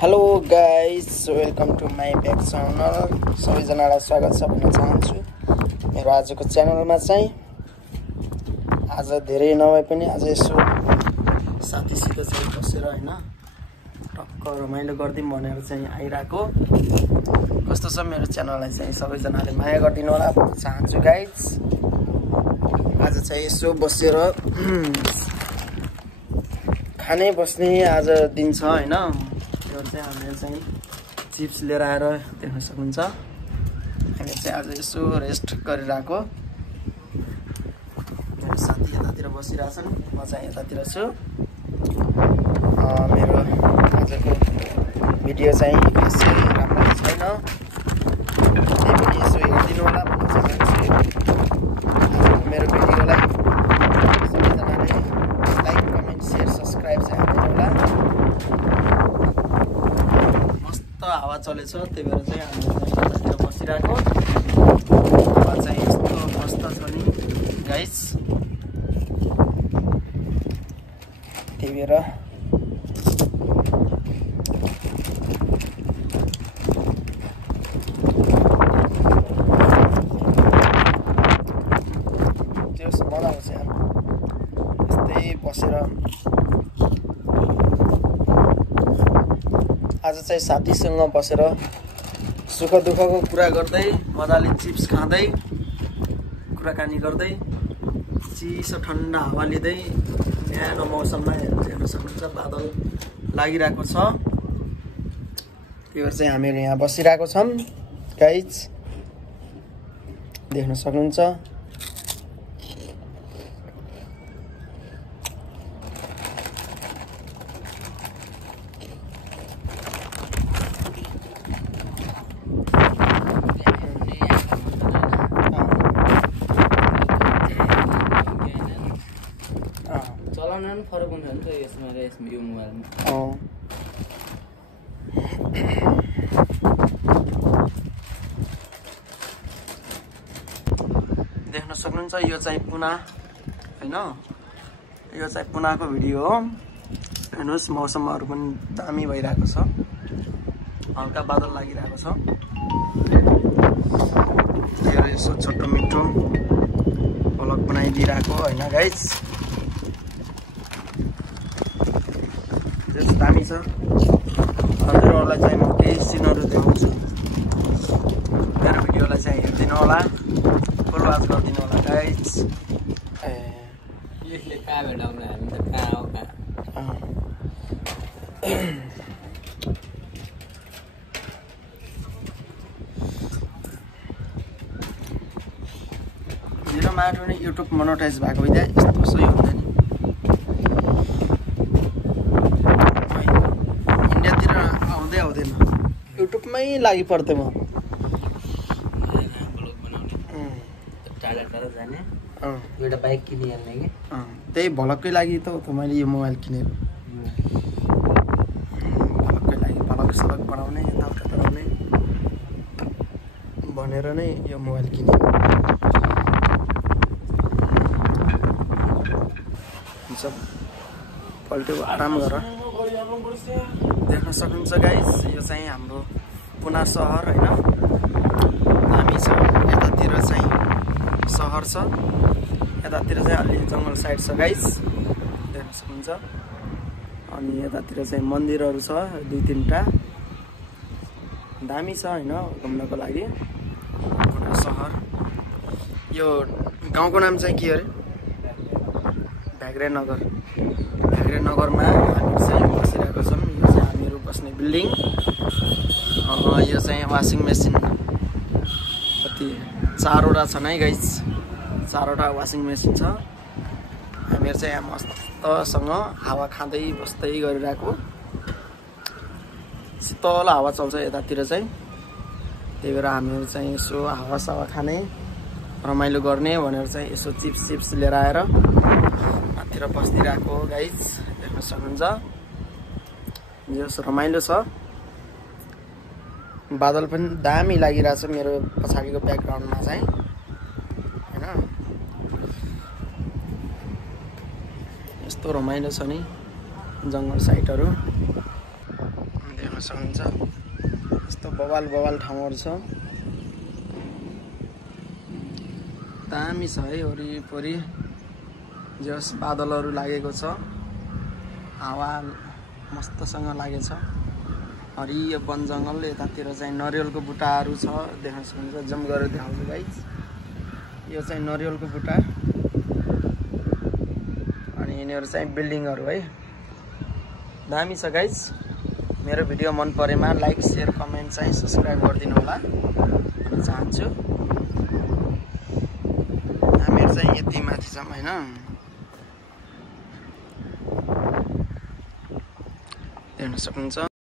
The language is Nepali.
Hello guys, welcome to my back channel. सबैजनालाई स्वागत छ भन्न चाहन्छु मेरो आजको च्यानलमा। चाहिँ आज धेरै नभए पनि आज यसो साथीसित चाहिँ बसेर हैन टक्क रमाइलो गर्दिम भनेर चाहिँ आइराको। कस्तो छ मेरो च्यानललाई चाहिँ सबैजनाले माया गरिदिनु होला भन्न चाहन्छु गाइस। आज चाहिँ यसो बसेर खानै बस्ने आज दिन छ हैन। हामीले चाहिँ चिप्स लिएर आएर देख्न सक्नुहुन्छ। हामी चाहिँ आज यसो रेस्ट गरिरहेको। मेरो साथी यतातिर बसिरहेछन्, म चाहिँ यतातिर छु। मेरो आजको भिडियो चाहिँ खासै राम्रो छैन, त्यही पनि यसो हेरिदिनु होला भन्न चाहन्छु। मेरो भिडियोलाई सबैजनाले लाइक, कमेन्ट, सेयर, सब्सक्राइब चाहिँ हालिदिनु होला। हावा चलेछ, त्यही भएर चाहिँ हामी यतातिर बसिरहेको। हावा चाहिँ यस्तो मस्त छ नि गाइस, त्यही भएर त्यो मजा आउँछ यार यस्तै बसेर। आज चाहिँ साथीसँग बसेर सुख दुःखको कुरा गर्दै मजाले चिप्स खाँदै कुराकानी गर्दै चिसो ठन्डा हावा लिँदै न्यानो मौसममा हेर्न सक्नुहुन्छ। बादल लागिरहेको छ, त्यही भएर चाहिँ हामीहरू यहाँ बसिरहेको छौँ गाइज, देख्न सक्नुहुन्छ। चलाउन फरक हुन्छ नि त यसमा र यसमा, यो मोबाइलमा। देख्न सक्नुहुन्छ यो चाहिँ पुना हैन, यो चाहिँ पुनाको भिडियो हो। हेर्नुहोस् मौसमहरू पनि दामी भइरहेको छ, हल्का बादल लागिरहेको छ। त्यही भएर यसो छोटो मिठो भ्लग बनाइदिइरहेको हैन गाइज। त्यस दामी छ। हजुरहरूलाई चाहिँ म केही सिनहरू देखाउँछु, मेरो भिडियोलाई चाहिँ हेरिदिनु होला, फलो वाच गरिदिनु होला गाइज। यसले कहाँ भेटाउनु, हामी त कहाँ हो कहाँ। मेरो माटो नै युट्युब मोनेटाइज भएको भइदिए यस्तो सही हुँदैन। युट्युबमै लागि पर्थ्यो म। टाढा टाढा जाने एउटा बाइक किनिहाल्ने कि त्यही भलककै लागि त मैले यो मोबाइल किनेको। भलककै लागि भलक सलक बनाउने, यताउता बनाउने भनेर नै यो मोबाइल किनेको। हुन्छ पल्ट्यो, आराम गर। देख्न सक्नुहुन्छ गाइस, यो चाहिँ हाम्रो पुना सहर हैन, दामी छ। यतातिर चाहिँ सहर छ, यतातिर चाहिँ अलि जङ्गल साइड छ गाइस, देख्न सक्नुहुन्छ। अनि यतातिर चाहिँ मन्दिरहरू छ 2-3टा, दामी छ हैन घुम्नको लागि। पुना सहर। यो गाउँको नाम चाहिँ के अरे? भ्याग्रे नगर। भ्याग्रे नगरमा हामी चाहिँ बसिरहेको छौँ। यो चाहिँ हामीहरू बस्ने बिल्डिङ। यो चाहिँ वासिङ मेसिन कति 4वटा छन् है गाइज, 4वटा वासिङ मेसिन छ। हामीहरू चाहिँ यहाँ मस्तसँग हावा खाँदै बस्दै गरिरहेको। शीतल हावा चल्छ यतातिर चाहिँ, त्यही भएर हामीहरू चाहिँ यसो हावा सावा खाने, रमाइलो गर्ने भनेर चाहिँ यसो चिप्स लिएर आएर माथितिर बसिदिरहेको गाइज, देख्न सक्नुहुन्छ। यो रमाइलो छ, बादल पनि दामी लागिरहेछ मेरो पछाडिको ब्याकग्राउन्डमा चाहिँ हैन। यस्तो रमाइलो छ नि जङ्गल साइडहरू। देख्न सक्नुहुन्छ यस्तो बवाल ठाउँहरू छ दामी छ है वरिपरि जस बादलहरू लागेको छ हावा मस्तसँग लागेको छ हरियो वन जङ्गल यतातिर चाहिँ नरिवलको बुट्टाहरू छ देख्न सक्नुहुन्छ जम गरेर देखाउँछु गाइस यो चाहिँ नरिवलको बुट्टा अनि यिनीहरू चाहिँ बिल्डिङहरू है दामी छ गाइस मेरो भिडियो मन परेमा लाइक शेयर कमेन्ट चाहिँ सब्स्क्राइब गरिदिनु होला भन्न चाहन्छु हामीहरू चाहिँ यति माथि छौँ हैन देख्न सक्नुहुन्छ